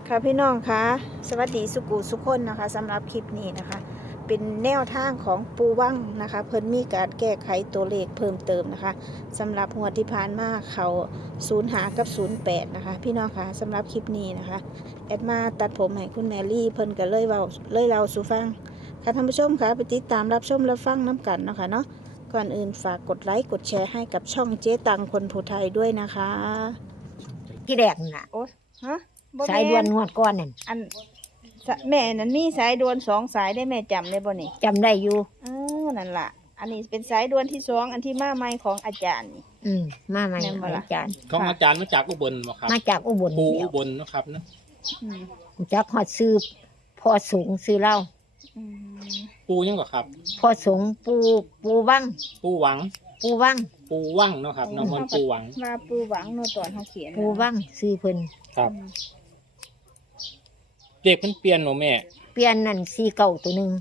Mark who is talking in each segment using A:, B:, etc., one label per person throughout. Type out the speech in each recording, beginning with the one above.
A: ค่ะพี่น้องคะสวัสดีสุกุสุขคนนะคะสำหรับคลิปนี้นะคะ เป็นแนวทางของปูว่างนะคะ เพิ่นมีการแก้ไขตัวเลขเพิ่มเติมนะคะสำหรับหัวดที่ผ่านมาเขา05กับ08นะคะพี่น้องคะสำหรับคลิปนี้นะคะแอดมาตัดผมให้คุณแมรี่เพิ่นก็เลยเราสู่ฟังค่ะท่านผู้ชมคะไปติดตามรับชมรับฟังน้ำกันเนาะค่ะเนาะก่อนอื่นฝากกดไลค์กดแชร์ให้กับช่องเจ๊ตังคนผู้ไทยด้วยนะคะ
B: ที่แรกนั่นน่ะ
A: โอ้ฮะบ่
B: สายด่วนงวดก้อนนั่น
A: อันแม่นั่นมีสายด่วน2 สายได้แม่จำได้บ่นี่
B: จำได้อยู่
A: นั่นล่ะ อันนี้เป็นสายด่วนที่2อันที่มาใหม่ของอาจารย์นี่
B: มาใหม่
A: แม่นบ่ล่ะ
B: อาจารย์
C: ของอาจารย์มาจากอุบลบ่ครับ
B: มาจากอุบล
C: ปู
B: เดีย
C: อุ
B: ว
C: บลเนาะครับเนาะ
A: อืม
B: จากฮอดซื้อพ่อสูงซื้อเหล้า
A: อืม
C: ปูยังบ่ครับ
B: พ่อสูงปูวัง
C: ปูหวัง
B: ปูวัง
C: ปูว่างเนาะครับน้องมันปูหวัง
A: มาปูหวังโนตอนเขาเขียน
B: ปูวังซื้อเพิ่น
C: ครับเด็กเพิ่นเปลี่ยนเนาะแม่
B: เปลี่ยนนั่น49ตัวหนึง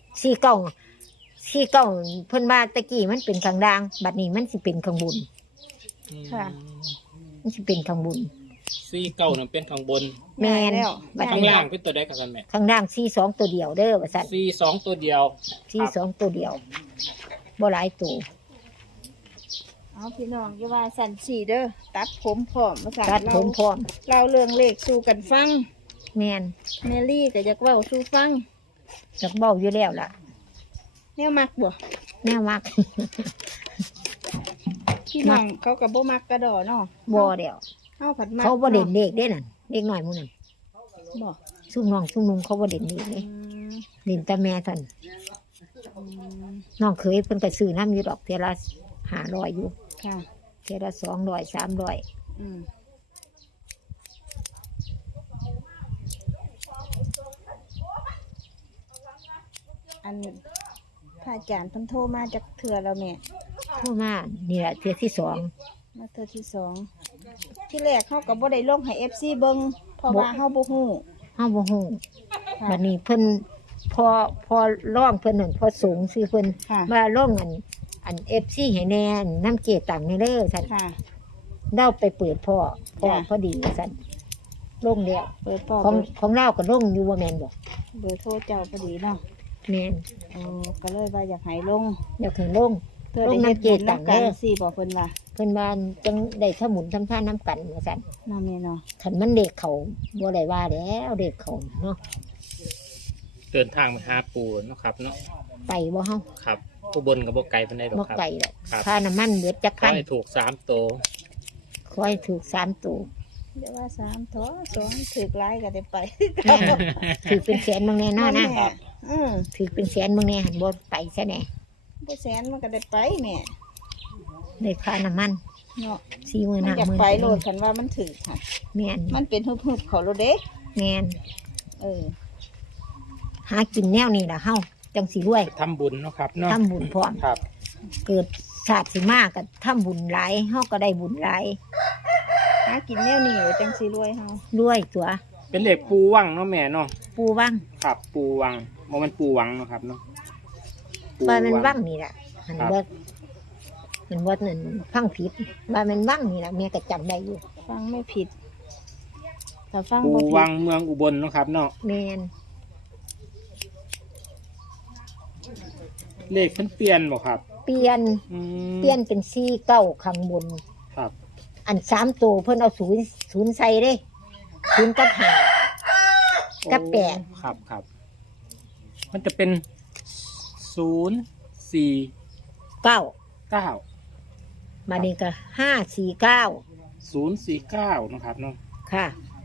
B: 49เพิ่นว่าตะกี้มันเป็นข้างล่าง บัดนี้มันสิเป็นข้างบน
A: ค่ะ
B: มันสิเป็นข้างบน
C: 49นั่นเป็นข้างบน
B: แม่น
A: แล้ว
B: บัด
C: ข้าง
B: นี้
C: ล่างเป็นตัวใดครับท่านแม่
B: ข้างล่าง42ตัวเดียวเด้อว่าซั่น
C: 42ตัวเดียวครับ
B: 42ตัวเดียวบ่หลายตัว
A: เอาพี่น้องอย่าว่าสั่นสีเด้อตัดผมพร้อมมาสั่น
B: ตัดผมพร้อม
A: เราเรื่องเลขสู่กันฟัง
B: แม่น
A: แมรี่ก็อยากเว้าสู่ฟัง
B: จักเบ้าอยู่แล้วล่ะ
A: แนวมักบ่
B: แนวมัก
A: พี่น้องเขาก็บ่มักกระดอเนาะ
B: บ่เดียว
A: เฮาผัดมัก
B: เขาบ่เด่นเด็กเด้นั่นเด็กน้อยหมู่นั่น
A: บ่
B: ซุ่มน้องซุ่มนุ่งเขาบ่เด่นเด็กเด้
A: อืม
B: เด่นแต่แม่ท่าน
A: อืม
B: น้องเคยเพิ่นก็ซื้อน้ำอยู่ดอกเทื่อละ500อยู่
A: ค่ะ
B: เทื่อละ200 300
A: อืมอันพระอาจารย์เพิ่นโทรมาจากเถื่อแล้วแม่
B: โทรมานี่แหละเทื่อที่2
A: มาเถื่อที่สองที่แรกเขาก็บ่ได้ลงให้ FC เบิ่งเพราะว่าเฮาบ่ฮู้
B: เฮาบ่ฮู้
A: ค่ะ
B: บัดนี้เพิ่นพอร้องเพิ่นนั่นพอสูงซื้อเพิ่น
A: ค่ะ
B: ว่าร้องอัน FC ให้แน่น้ำเกตังให้เด้อซั่น
A: ค่ะ
B: เดาไปเปิดพ่อ
A: จ้ะ
B: พอดีซั่นลงแล้ว
A: เปิดปอ
B: ของเราก็ลงอยู่ว่าแม่นบ่
A: เบอร์โทรเจ้าพอดีเนาะ
B: แม่น
A: ก็เลยว่าอยากให้ลง
B: อยากให้ลง
A: เพื่อ
B: ล
A: ได้
B: ง
A: เฮ็ด
B: น้ำเก
A: บุญ
B: ตัง
A: นำกัน
B: เด้อ
A: สิบ่เพิ่นว่า
B: เพิ่นว่าจังได้ทำบุญทำทานน้ำกันว่าซั่น
A: เนาะแม่เนาะ
B: คันมันเด็กเขาบ่ได้ว่าแล้วเด็กเขาเนาะ
C: เดินทางไปหาปูเนาะครับเนาะ
B: ไปบ่เฮา
C: ครับอุบลกับบ่ไกลปานใดหรอก
B: บ่
C: ครับ
B: ไกลหรอก
C: ครับ
B: ค่าน้ำมันเบิดจัก
C: ขอ
B: พัน
C: ให้ถูก3ตัว
B: ขอให้ถูก3ตัว
A: เดี๋ยวว่า3ถอ2ถึกหลายก็ได้ไป
B: แม่นถือเป็นแสนบางแน่เนอนนะ
A: แม่อือ
B: ถือเป็นแสนบางแน่หันบ่ไปซะแน่
A: บ่แสนมันก็ได้ไปแม่
B: ได้ค่าน้ำมัน
A: เนาะ
B: 40,000
A: มันอยาก
B: 50,000
A: ไปโลดคันว่ามันถึกค่ะ
B: แม่น
A: มันเป็นฮึบๆเขาโลดเด้
B: แม่น
A: เออ
B: หากินแนวนี้ล่ะเฮาจังสิรวย
C: ทำบุญเนาะครับเนาะ
B: ทำบุญพร้อม
C: ครับ
B: เกิดชาติสิมาก็ทำบุญหลายเฮาก็ได้บุญหลาย
A: หากินแนวนี้ไว้จังสิรวยเฮาร
B: วยตัว
C: เป็นเลขปูว่างเนาะแม่เนาะ
B: ปูวัง
C: ครับปูวังบ่มันปูหวังเนาะครับเนาะปู
B: ว่ามันวังนี่ล่ะหัน
C: ครับ
B: บ่มันบ่นั่นฟังผิดว่ามันวังนี่ล่ะแม่ก็จำได้อยู่
A: ฟังไม่ผิดถ้าฟัง
C: ปู
A: บ่ผิ
C: วั
A: ด
C: งเมืองอุบลเนาะครับเนาะ
B: แม่น
C: เลขเพิ่นเปลี่ยนบ่ครับ
B: เปลี่ยน
C: อืม
B: เปลี่ยนเป็น49ข้างบน
C: ครับ
B: อัน3ตัวเพิ่นเอา0ใส่เด้0กับ5 กับ
C: โอ้
B: แปด
C: ครับครับ มันจะเป็น0 4
B: 9
C: 9
B: มานี่ก็549
C: 049นะครับเนาะ
B: ค่ะ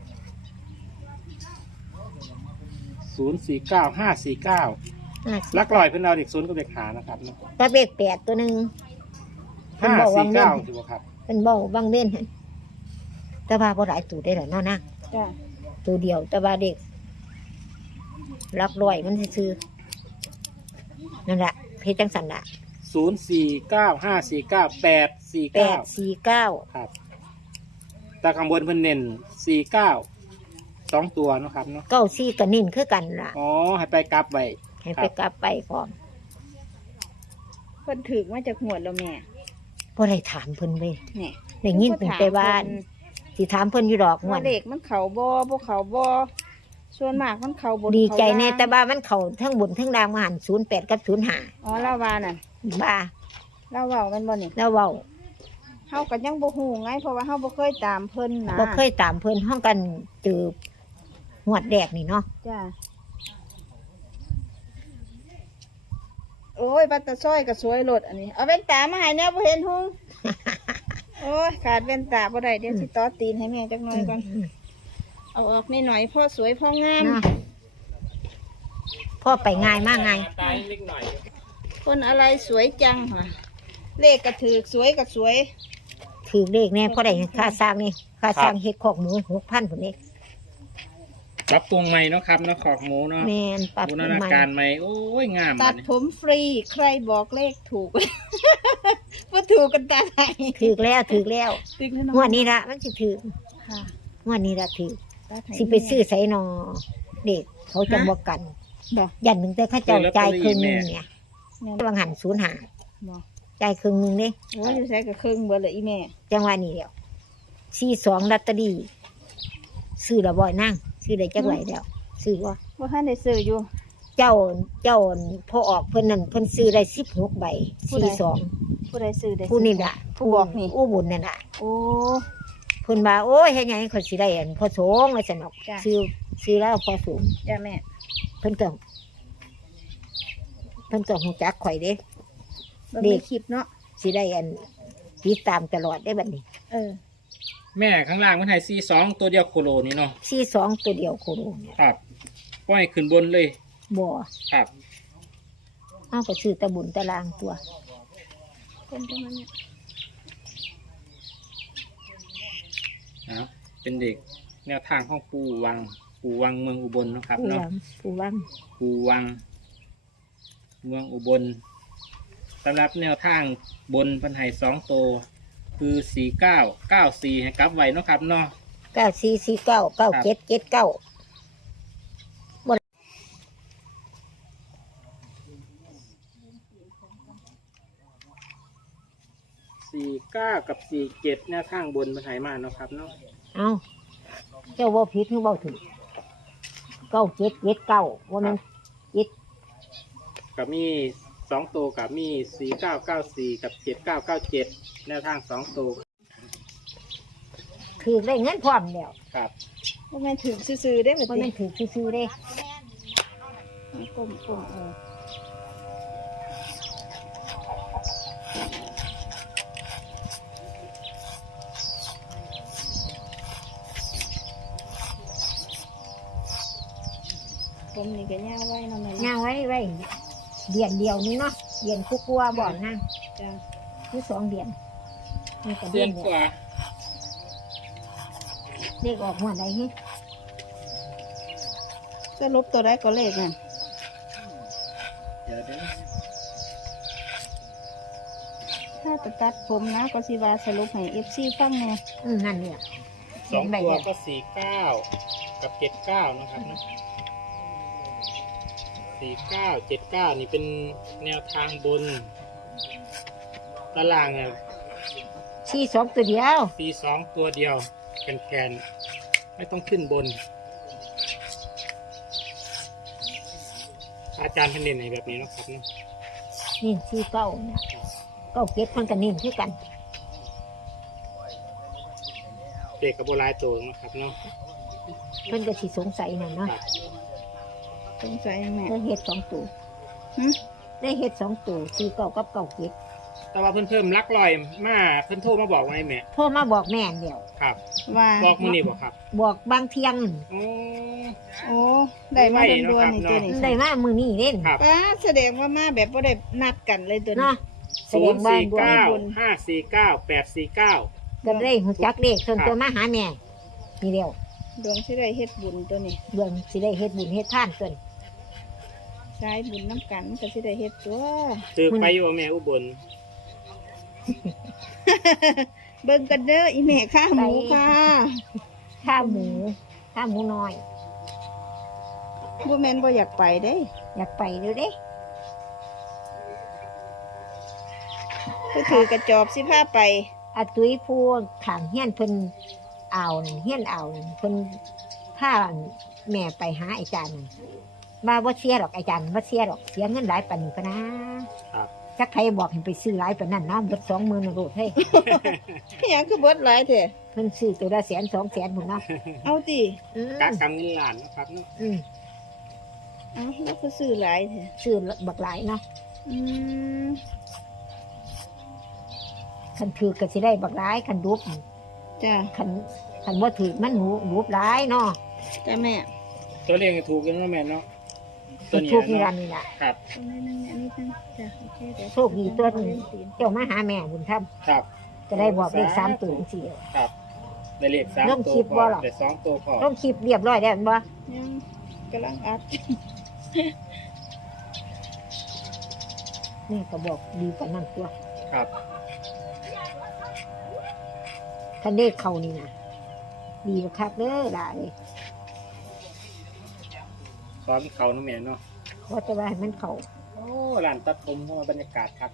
C: 049 549ลักลอยเพิ่นเอาเด็ก0กับเด็กหานะครับเนาะ
B: กับเลข8ตัวหนึงเพิ่นบอกว่าเล่น
C: 549ถูกบ่ครับ
B: เป็นเบาบางเล่นหั่นแต่ว่าบ่หลายตัวได้หรอเนาะนะ
A: จ้ะ
B: ตัวเดียวแต่ว่าเด็กรักรอยมันซื้อๆนั่นแหละเพชรจังสันละ
C: 049 549 849
B: 849
C: ครับแต่ข้างบนเพิ่นเน้น49 2ตัวเนาะครับเนาะ
B: 94ก็นิ่นคือกันล่ะ
C: อ๋อให้ไปกลับไว้
B: ให้ไปกลับไปพร้อม
A: เพิ่นถึกมาจากหวดแล้วแม่
B: บ่ได้ถามเพิ่นเว้ย
A: นี่
B: ได้ยินเพิ่นแต่ว่า
A: เพิ่น
B: สิสิถามเพิ่นอยู่ดอกม่ว
A: ว่าน เลขมันเขาบ่เขาบ่ส่วนมากมันเขาบน
B: ดีใจ
A: เขา
B: แน่
A: ล่าง
B: แต่ว่ามันเข้าทั้งบนทั้งล่างมาหัน08กับ05
A: อ๋อลาวาน่ะ
B: บ้า
A: ลาเว้ามันบ่นี่
B: แล้วเว้า
A: เฮาก็ยังบ่ฮู้ไงเพราะว่าเฮาบ่เคยตามเพิ่นนะ
B: บ่เคยตามเพิ่นห้องกันเจอหวดแดกนี่เนาะ
A: จ้าโอ้ยบัตรซอยก็สวยโลดอันนี้เอาแว่นตามาให้แน่บ่เห็นหุง โอ้ยขาดแว่นตาบ่ได้เดี๋ยวสิต่อตีนให้แม่จักหน่อยก่อนเอาออกนิดหน่อยพ่อสวยพ่องาม
B: เนาะพ่อไปง่ายมากง่าย
C: ตายนิดหน่อย
A: คนอะไรสวยจังค่ะเลขก็ถือสวยก็สวย
B: ถือเลขแน่พ่อได้ค่าสร้างนี่ค่าสร้างเฮ็ดคอกหมู6,000พุ่นนี่
C: ปรับปรุงใหม่เนาะครับเนาะขอกหมูเนาะ
B: แม่นปรับ
C: บู
B: ป
C: ร
B: รุง
C: ณา
B: ใหม่
C: การใหม่โอ้ยงาม
A: ตัด
C: อันนี้
A: ผมฟรีใครบอกเลขถูก ว่าถูกกันตาไหน
B: ถือแล้วถือแล้ว
A: ตึกแน่นอน
B: งวดนี้ละมันสิถือ
A: ค่ะ
B: งวดนี้ละถือ
A: ตาไหน
B: สิไปซื้อไสนอเด็กเขาจะบ่กัน
A: บอก
B: ยันหนึ่งแต่เข้าเจ้าจ่ายครึ่งหนึงเนี่ย
A: แม่น
B: บางหัน05
A: บอก
B: จ่ายครึ่งหนึงเด้
A: โอ้ยอยู่ใส่กับเครื่องเบอร์เลยอีแม่
B: จังหวะนี้แล้ว42ลอตเตอรี่ซื้อละบ่อยนั่งซื้อได้จักไหลแล้วซื้อบ่
A: ว่าท่านได้ซื้ออยู่
B: เจ้าพอออกเพิ่นนั่นเพิ่นซื้อได้16ใบ
A: ผู้ใด
B: 42
A: ผู้ใดซื้อได้
B: ผู้นี่ล่ะ
A: ผู้บอกนี่
B: อู้บุญนั่นล่ะ
A: โอ้
B: เพิ่นว่าโอ้ยเฮ็ดหยังเขาสิได้อันพอสงฆ์ว่าซั่นดอก
A: จ้ะ
B: ซื้อแล้วพอสูง
A: จ้าแม่
B: เพิ่นก็ฮู้จักข่อยเด้
A: เบิ่ง
B: เด็
A: ใน
B: ก
A: คลิปเนาะ
B: สิได้อันติดตามตลอดได้บัดนี้
A: เออ
C: แม่ข้างล่างมันให้42ตัวเดียวโคโลนี่เนาะ
B: 42ตัวเดียวโคโลเนี่ย
C: ครับปล่อยขึ้นบนเลย
B: บ่
C: ครับ
B: เอาก็ซื้อตะบุญตะลางตัว
A: คนประมาณนี้
C: นะเป็นเด็กแนวทางของปูวังเมืองอุบลเนาะครับ
B: ผู้
C: เนาะ
B: วังผู้วัง
C: ปูวัง เมืองอุบลสำหรับแนวทางบนพันไห่2ตัวคือ4994ให้กลับไว้เนาะครับเนาะ
B: 9449 9779
C: 49กับ47แนวทางบนพันไห่มาเนาะครับเนาะ
B: เอาเจ้าบ่ผิดหรือบ่ถูก9779ว่ามัน
C: กับมี2ตัวกับมี4994กับ7997แนวทาง2ตัว
B: ถือได้เงินพร้อมแล้ว
C: ครับ
A: ว่าแม่นถือซื้อๆได้แบบ
B: บ่แม่
A: นี้
B: นถือซื่อๆเด้
A: ก้มเออผมนี่ก็ย่าไว้เนาะแม่
B: ย่า
A: เนาะ
B: งไว้เดือนเดียวนี้เนาะเดือนกลัวๆบ่อนนะ
A: จ้า
B: คือ2เดือนนี่ก็
C: เดื
B: เดื
C: อ
B: อน น
C: ก
B: เดียว
C: ว่า
B: เลขออกเมื่อใดฮิ
A: จะลบตัวได้ก็เลขนั่น
C: เดี๋ยว
A: ถ้าจะตัดผมนะก็สิว่าสรุปให้ FC ฟังแหน่
B: นั่นเนี่ย
C: สองตัวก็49กับ79นะครับนะ49 79นี่เป็นแนวทางบนตารางเนี่ย
B: 42ตัวเดียว
C: 42ตัวเดียวแกนๆไม่ต้องขึ้นบน อาจารย์ท่านเน้นให้แบบนี้เนาะครับเนาะ
B: นี่49เนี่ย97เพิ่นก็นิ่งคือกัน
C: เด็กกับโบราณตัวนะครับเนาะ
B: เพิ่นก็สิสงสัยนั่นเนาะ
C: ครับ
A: สงสัยแม่
B: ได้เฮ็ด2ตัว
A: หึ
B: ได้เฮ็ด2ตัว49กับ97
C: แต่ว่าเพิ่มลักลอยมาเพิ่นโทรมาบอกว่าไงแม่
B: โทรมาบอกแม่นเดียว
C: ครับ
A: ว่า
C: บอกมือนี่บอกครับ
B: บอกบางเที่ยง
C: โอ้
A: โอ้ได้มาด่วนๆนี่ตัวนี้
B: ได้มามื้อนี้เด้น
C: ครับ
A: ป้าแสดงว่ามาแบบบ่ได้นัดกันเลยตัวนี้
B: เนาะแสดงว่าด่วน
C: 049 549 849
B: ก็ได้ฮู้จักเลขส่วนตัวมาหาแม่นี่เดียว
A: ดวงสิได้เฮ็ดบุญตัวนี้
B: เรื่องสิได้เฮ็ดบุญเฮ็ดทานส่วน
A: สายบุญน้ำกันก็สิได้เฮ็ดตัว
C: คือไปอยู่แม่อุบล
A: เบิ่งกันเด้ออีแม่ข้าหมูค่ะ
B: ข้าวหมูน้อย
A: บ่แม่นบ่อยากไปเด้
B: อยากไปเด้อเด้
A: ก็ถือกระจอบสิพาไป
B: อาตุ้ยผู้ข้างเฮียนเพิ่นอ่าวนั่นเฮียนอ่าวนั่นเพิ่นพาแม่ไปหาอาจารย์นั่นว่าบ่เสียหรอกอาจารย์บ่เสียหรอกเสียเงินหลายปานนี้ปะนะครับ จักใครบอกให้ไปซื้อหลายปานนั้นเนาะเบิด20,000น่ะโลดเฮ้ย
A: หยังคือเบิดหลายแท้
B: เพิ่นซื้อตัวละ100,000 200,000พุ่นเนาะ
A: เอาติ
C: กะกำเงินล้านนะครับเนาะ
B: อืม
A: เอาแล้วก็ซื้อหลายแท้
B: ซื้อบักหลายเนาะ
A: อืม
B: คันถือก็สิได้บักหลายคันดุบ
A: จ้ะ
B: คันบ่ถือมันหูบหลายเนาะ
A: จ้ะแม่
C: ตัวเลขก็ถูกกันเนาะแม่เนาะ
B: ตัวทุกนี่ล่ะนี่ล่ะ
C: ครับ
A: ตรงนี้นึงอันนี้นึงจ้ะโอเคเดี๋ยว
B: โชคดีตัวนึงเจ้ามาหาแม่บุญธรรม
C: ครับ
B: จะได้บอกเลข3ตัวจังซี่
C: ครับได้เลข3
B: เริ่ม
C: ตัว
B: คิด
C: พ
B: บ่
C: อ
B: หรอ
C: ได้2ตัวพอ
B: ต้องคลิปเรียบร้อยแล้วแม่นบ่
A: ยังกำลังอัด
B: แม่ก็บอกดีกว่านั้นตัว
C: ครับ
B: คันเลขเข้านี่นะดีบ่คักเด้อล่ะเอ้ย
C: สอนเขาเนาะแม่เนาะ
B: ขอแต่ว่าให้มันเข้า
C: โอ้ร้านตัดผมเข้ามาบรรยากาศครับ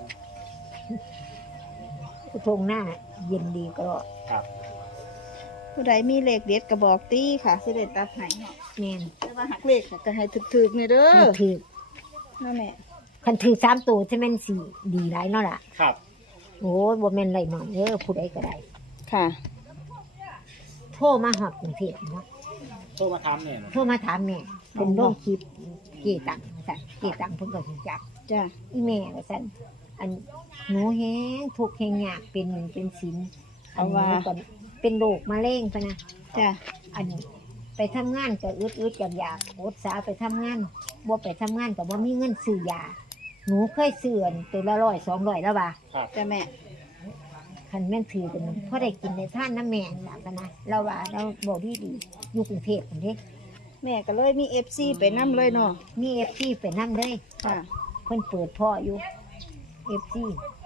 B: ผู้ทงหน้าเย็นดีก็
C: ครับ
A: ผู้ใดมีเลขเด็ดก็บอกตีค่ะสิได้ตัดให้เนาะ
B: แม่น
A: แต่ว่าหักเลขก็ให้ถึกๆนี่เด้อ
B: คันถือ
A: นั่นแหละ
B: คันถือ3ตัวจะแม่นสิดีหลายเนาะล่ะ
C: ครับ
B: โอ้ยบ่แม่นไรหน่อยเด้อผู้ใดก็ได้
A: ค่ะ
B: โทรมาฮอดกรุงเทพเนาะ
C: โทรมาถามแม่เนาะ
B: โทรมาถามแม่เพิ่นลงคลิปเกตังซั่นเกตังเพิ่นก็รู้จัก
A: จ้ะ
B: อีแม่ว่าซั่นอันหนูแฮงทุกข์แฮงยากเป็นหนี้เป็นสินอันนี้ก็เป็นโรคมะเร็งพะนะ
A: จ้ะ
B: อันไปทำงานก็อึดๆอยากอดสาไปทำงานบ่ไปทำงานก็บ่มีเงินซื้อยาหนูเคยซื้ออันตัวละ100 200แล้วว่า
C: ครับ
A: จ้ะแม่
B: คันแม่นถือกันพอได้กินในท่านน้ำแม่นล่ะพะนะเราว่าเราบ่ดีๆอยู่กรุงเทพพุ่นเด้
A: แม่ก็เลยมี FC ไปนํเลยเนาะ
B: มี FC ไปนำเด้
A: ค่ะ
B: เพิ่นเปิดพ่ออยู่ FC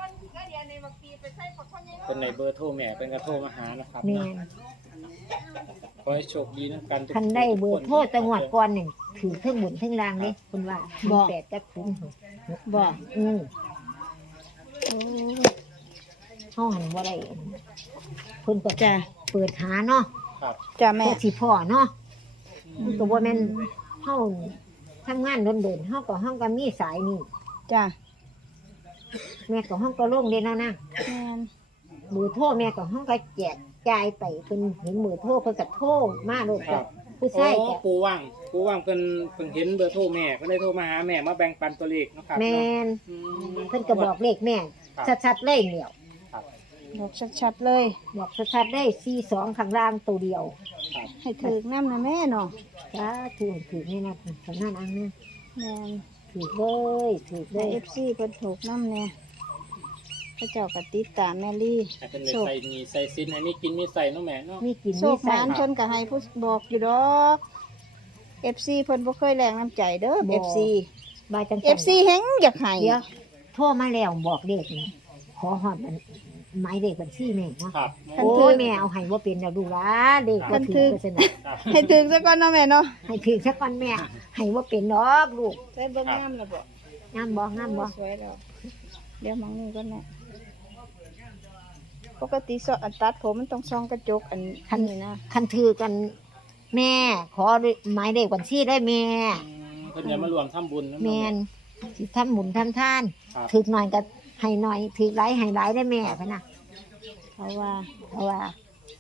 C: คนในเบอร์โทรแม่เป็นกระโทรมาหานะครับ
B: แม่น
C: ขอให้โชคดีนะกันทุก
B: คันได้เบอร์โทร
C: ทุกคน
B: จังหวัดก่อนนี่ถือเทั้งบนเทั้งล่างนี่คุณว่า
A: บ่
B: 8กับ06
A: บ่
B: อือ
A: โอ้
B: เฮาหันบ่ได้เพิ่นก็
A: จ้ะ
B: เปิดหาเนาะ
C: ครับ
A: จ้ะแม่
B: เพื่อสิพ่อเนาะมันก็บ่แม่นเฮาทำงานโดนๆเฮาก็มีสายนี่
A: จ้ะ
B: แม่ก็เฮาก็ลงเด้เนาะนะ
A: แม่น
B: เบอร์โทรแม่ก็เฮาก็แจกจ่ายไปเพิ่นเห็นเบอร์โทรเพิ่นก็โทรมาโลด
C: ครั
B: ก็
C: บ
B: ผู้
C: โอ้
B: ชายก็
C: ปูว่างเพิ่นเห็นเบอร์โทรแม่เพิ่นได้โทรมาหาแม่มาแบ่งปันตัวเลขเนาะครับ
B: แม่น
C: อืม
B: เพิ่นก็บอกเลขแม่
C: ครับ
B: ชัดๆเลยเนี่ย
C: ครับ
A: บอกชัดๆเลย
B: บอกชัดๆได้42ข้างล่างตัวเดียว
C: ครับ
A: ให้ถึกน้ำนะแม่เนาะ
B: จ้าถือนี่นะสำนักอังนะ
A: แม่น
B: ถือเลยถือเล
A: ได้
B: ย
A: FC เพิ่นถูกน้ำแน่พระเจ้าก็ติดตามแม่ลี่
C: ให้เพิ่นได้ใส่มีใส่ซินอันนี้กินมีใส่เนาะแม่เนาะ
B: มีกิน
A: โช
B: มี
A: ค
B: ใส่
A: มานเพิ่นก็ให้ผู้บอกอยู่ดอก FC เพิ่นบ่เคยแรงน้ำใจเด้อ FC
B: บายจัง
A: FC แฮงอยากให้
B: เดี๋ยวโทรมาแล้วบอกเด็กนี่ขอหอดมันหมายเด็กบัญชีแม่เนาะ
C: ครับ
B: โอ้ยแม่เอาให้ว่าเป็นแล้วดูละเด็กว่าถือก็สนะ
C: ครับ
A: ให้ถึกซะก่อนเนาะแม่เนาะ
B: ให้ถือสักก่อนแม่ให้ว่าเป็นดอกลูก
A: ใส่เบิ่งงามแล้วบ่
B: งามบ่งามบ่
A: สวยแล้วเดี๋ยวมองนี่ก่อนแม่ปกติซออันตัดผมมันต้องส่องกระจกอันนี้นะ
B: คันถือกันแม่ ขอหมายเด็กบัญชีได้แม่
C: เพิ่นจะมารวมทำบุญนะ
B: แม่นสิทำหมุนทำท่าน
C: ครับ
B: ถือหน่อยก็ให้หน่อยถือหลายให้หลายได้แม่พะนะ
A: เพราะว่า
B: เพราะว่า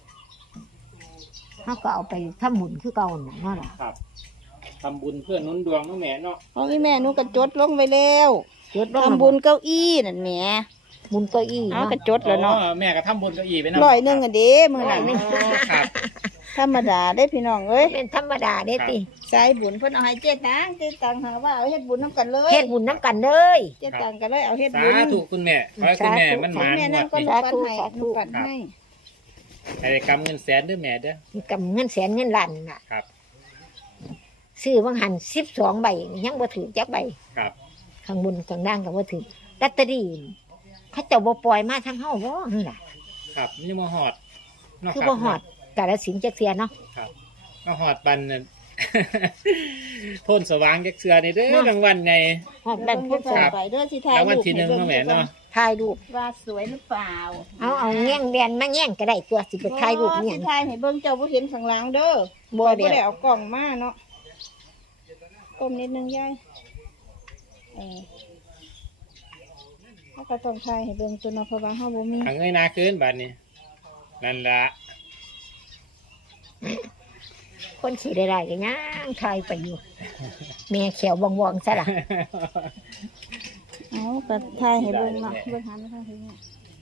B: เขาก็เอาไปทำหมุนคือเก่าน่ะเนาะล่ะ
C: ครับทำบุญเพื่อหนุนดวงเนาะแม่เนาะ
A: ของอีแม่หนูก็จดลงไว้แล้ว
B: จดลง
A: ทำบุญเก้าอี้นั่นแหม
B: บุญเก้าอี้
A: เอา
B: เนาะ
A: ก็จดแล้วเนาะ
C: อ๋อแม่ก็ทำบุญเก้าอี้ไปนะ
A: ร้อยหนึงอ่ะเด้มื้อนั้น
C: ครับ
A: ธรรมดาได้พี่น้องเอ้ย
B: เป็นธรรมดาเด้ติ
A: สายบุญเพิ่นเอาให้เจ๊ตังหาว่าเอาเฮ็ดบุญนํกันเลย
B: เฮ็ดบุญน้ำกันเลย
A: เจ๊ตังก็เลยเอาเฮ็ด
C: สา
A: บุญ
C: ธุคุณแม่ขอให้คุณแม่มัน
A: ขอ
C: มาง
A: แม่
C: น
A: นั่ง
C: วด
A: ก่อน
C: นี้
A: ปัดให้หนูปัดให้
C: ให้ได้กำเงินแสนเด้อแม่เด้อ
B: มีกำเงินแสนเงินล้านน่ะ
C: ครับ
B: ซื้อบางหัน12 ใบยังบ่ถือจักใบ
C: ครับ
B: ข้างบนข้างล่างก็บ่ถือลอตเตอรี่เขาเจ้าบ่ปล่อยมาทางเฮาบ่นั่นล่ะ
C: ครับนี่มาหอดเนาะ
B: คือ
C: รับ
B: บ่ฮอดกาฬสินธุ์จักเสียเนาะ
C: ครับมาหอดปันนั่นพ่นสว่างจักเสือนี่เด้อรางวัลไง
B: ฮอดบ้านพุ่น
C: ครั
B: สา
C: บ
A: ไปเด้อสิถ่าย
C: รางวัล
A: รูป
C: ที่หนึ่งเนาะแม่เนาะ
B: ถ่ายรูป
A: ว่าสวยหรือเปล่า
B: เอาแง่งแดนมาแง่งก็ได้ตัวสิไปถ่ายรูปเนี่ย
A: สิถ่ายให้เบิ่งเจ้าบ่เห็นข้างหลังเด้อ
B: บ่
A: บ่
B: เดียว
A: ได้เอากล่องมาเนาะก้มนิดนึงยายเขาก็ต้องถ่ายให้เบิ่งตัวเนาะเพราะว่าเฮาบ่มี
C: เงยหน้าขึ้นบัดนี้นั่นละ
B: คนขี่ได้ๆก็ย่างถ่ายไปอยู่แม่แขวบองๆซะล่ะ
A: เอาก็ถ่ายให้เบิ่งเนาะเบิ่งหันมาทางนี้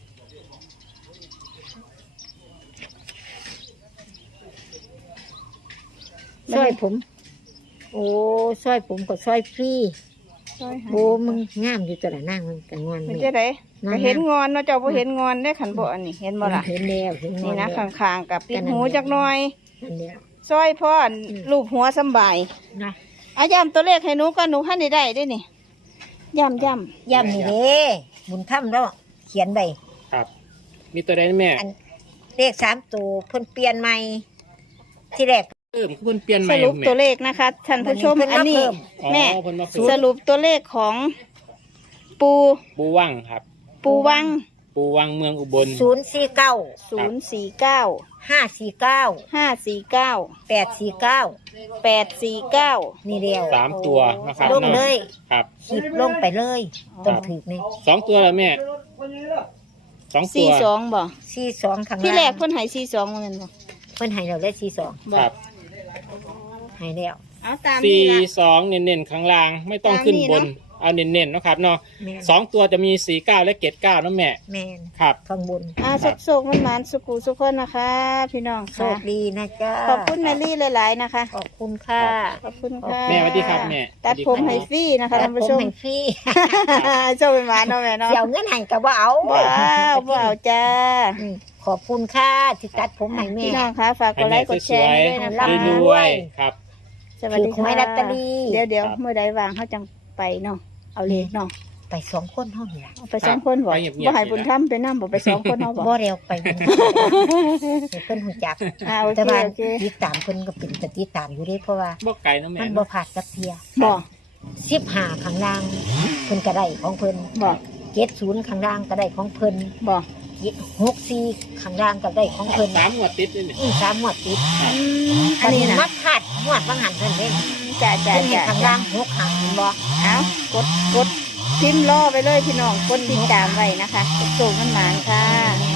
B: ซอยผม โอ้ซอยผมก็ซอยฟรี
A: ซอยหา
B: โอ้มึงงามอยู่ตัวละนั่งมันกันงอน
A: เป็น
B: แม่
A: จังได๋
B: นั่น
A: ก็เห็นงอนเนาะเจ้าบ่เห็นงอนได้ขันบ่อันนี้เห็นบ่ล่ะ
B: เห็นแล้วเห็นงอ
A: นี่
B: น
A: นะ
B: แล้ว
A: ข้างๆกับปิดหูจักหน่อย
B: นั่นแล้ว
A: ซอยพ่ออัน
B: อืม
A: รูปหัวสำบาย
B: นะ
A: อาย้ำตัวเลขให้หนูก็หนูหันได้เด้นี่ย้ำ
B: ย่ำนี่เด้บุญถ้ำแล้วเขียนใบ
C: ครับ มีตัวใดนะแม่
B: อันเลข3ตัวเพิ่นเปลี่ยนใหม่ที่แรก
C: เพิ่มเพิ่นเปลี่ยนให
A: ส
C: ม่
A: รุป
C: แม่
A: ตัวเลขนะคะท่านผู้ชม
B: เพิ่นมา
A: อันนี้
B: เพิ่ม
C: อ๋อ
A: แม่
C: เพิ่นมาเพิ่ม
A: สรุปตัวเลขของปู
C: ปูวังครับ
A: ปูวัง
C: ปูวังเมืองอุบล
B: 049
A: 049
B: 549
A: 549
B: 849
A: 849
B: นี่เดียว
C: สามตัวนะครับ
B: ลงเลย
C: ครับ
B: ขีดลงไปเลยต้องถือนี่
C: สองตัวแล้วแม่สองตัว
A: 42บ่
B: 42ข้างล่าง
A: ที่แรกเพิ่นให้42ว่าแม่นบ่
B: เพิ่นให้เราได้42
A: บ่
C: ครับ
B: ให้แล้ว
A: เอาตามนี้
C: สี่
A: ละ
C: สองเน้นๆข้างล่างไม่ต้องขึ้นบน เอาเน้นๆเนาะครับเนาะ
B: แม่น
C: สองตัวจะมี49และ79เนาะแม่
B: แม่น
C: ครับ
B: ข้างบน
A: สุกๆมันหมานสุกูสุกคนนะคะ พี่น้อง
B: โช
A: ค่ะ
B: คดีนะจ๊ะ
A: ขอบคุณแมรี่หลายๆนะคะ
B: ขอบคุณค่ะ
A: ขอบคุณค่ะ
C: แม่สวัสดีครับแม่
A: ตัดผมให้ฟรีนะคะท่านผู้ชม
B: ตัดผให้ฟรี
A: โชคเป็นหวานเนาะแม่เนาะ
B: เดี๋ยวเงินให้ก็บ่เอา
A: ว้าวว้าวจ้า
B: อืมขอบคุณค่ะที่ตัดผมให้แม่
A: พี่น้องคะฝากกดไลค์กดแชร์ให้ด้วยนะคะ
B: ให้แม่
C: รวยๆครับ
A: สวัสดี
B: ถูกหวยลอตเตอรี่
A: เดี๋ยว
C: ครับ
A: เมื่อใดว่างเขาจังไปเนาะเอาเลขเนาะ
B: ไป2คนเท่านี้ล่ะ
A: เอาไปสองคนบ่
C: ไปเงียบๆ
A: บ่ให้บุญธรรมไปนั่บ่ไปสองคนเนาะบ่
B: บ่เร็วไปให้เพิ่นหูจัก
A: โอ
B: แต่
A: เค
B: ว่า
A: โอเค
B: ติดตามเพิ่นก็เป็นแต่ติดตามอยู่เด้เพราะว่า
C: บ่ไก่เนาะแม่
B: มันบ่
C: เนาะ
B: พลาดกับเทีย
A: บ่
B: 15ข้างล่างเพิ่นก็ได้ของเพิ่น
A: บ่
B: 70ข้างล่างก็ได้ของเพิ่น
A: บ่
B: 64ข้างล่างก็ได้ของเพิ่น
C: สามงวดติดเลยเนี่ย
B: 3หมวดติด
A: อันนี้นะ
B: มัดพลาดหมวดบางหันเพิ่นเด้
A: จ้า
B: เพิ่นให้
A: จ้า
B: ข้างล่าง6หางเห็นบ่
A: เอากดพิมพ์รอไปเลยพี่น้องกดติดตามไว้นะคะโชคมันหมานค่ะ